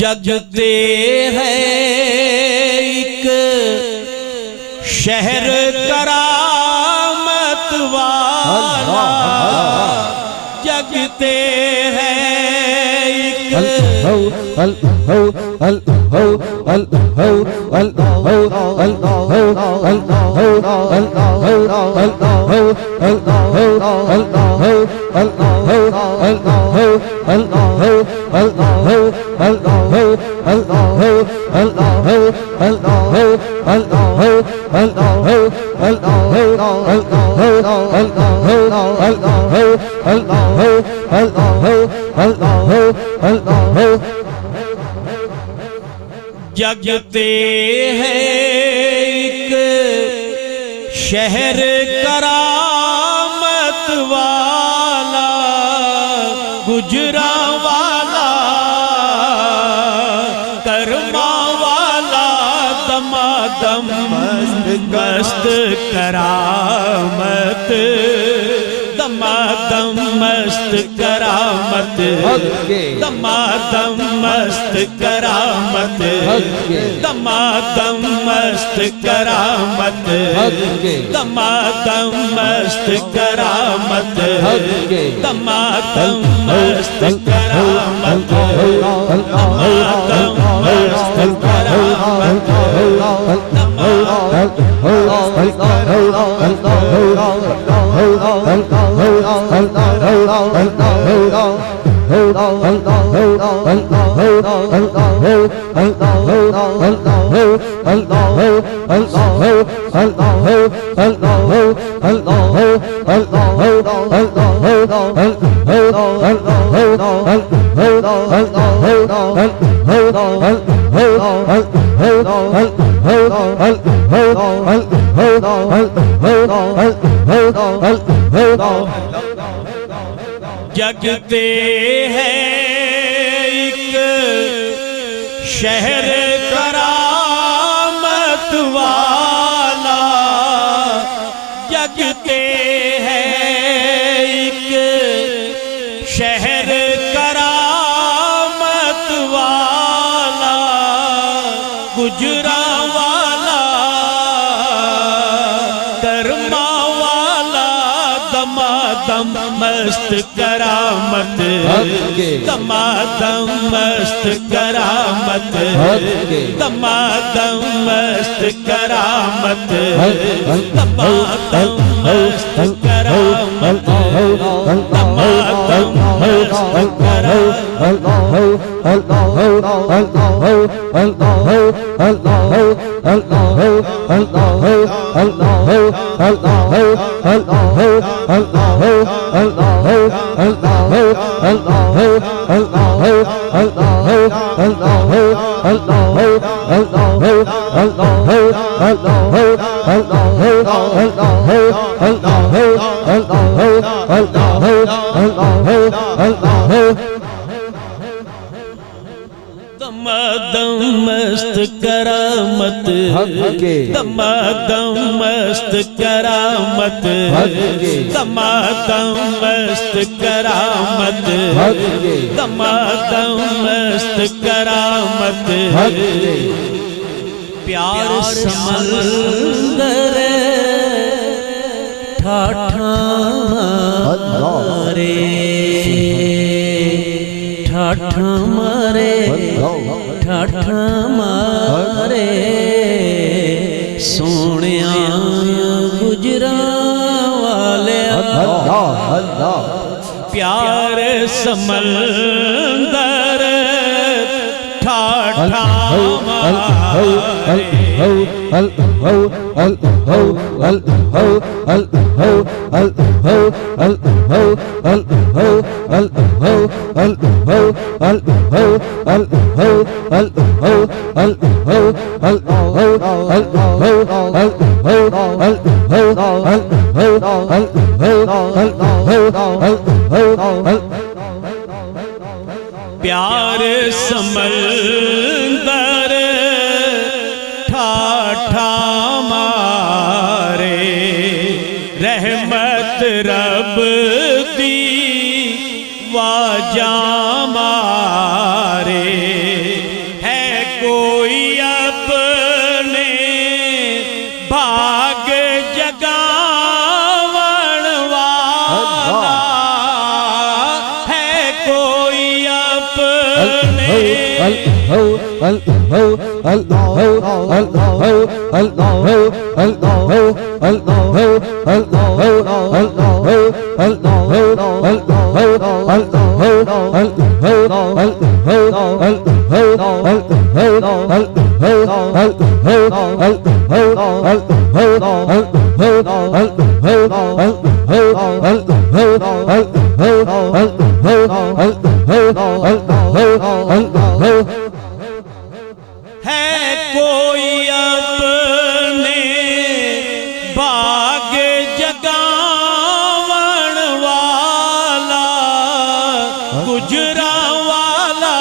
جگتے ہیں ایک شہر کرامت والا، جگتے ہیں ایک جگتے ہیں ایک شہر کرامت والا، گجرا والا کرما والا، دمادم مست کرامت، دمادم مست کرامت، دمادم مست کرامت، دمادم مست کرامت، دمادم مست کرامت، دمادم مست کرامت، دمادم مست کرامت، جگتے ہیں ایک شہر کرامت والا، جگتے ہیں ایک شہر کرامت والا، گجرا والا کرما والا، دمادم مست کرامت، دمادم مست کرامت، دمادم مست کرامت، دمادم مست کرامت، دمادم مست دمادم مست کرامت، دمادم مست کرامت، دمادم مست کرامت، دمادم مست کرامت، پیار سمندر ٹھاٹھا مارے، ٹھاٹھا مارے، ٹھاٹھا مارے، سونیا گجرا والے، پیار سمندر ٹھاٹھا پیار سمندر ٹھاٹھا مارے، رحمت رب دی واجہ مارے، ہے کوئی اپنے باغ جگاون والا گجرا والا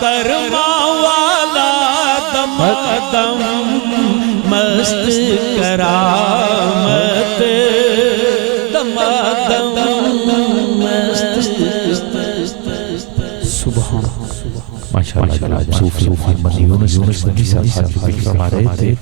کرما والا دم دم مست کرامت دم دم مست ماشاءاللہ صوفی محمد یونس فرما رہے تھے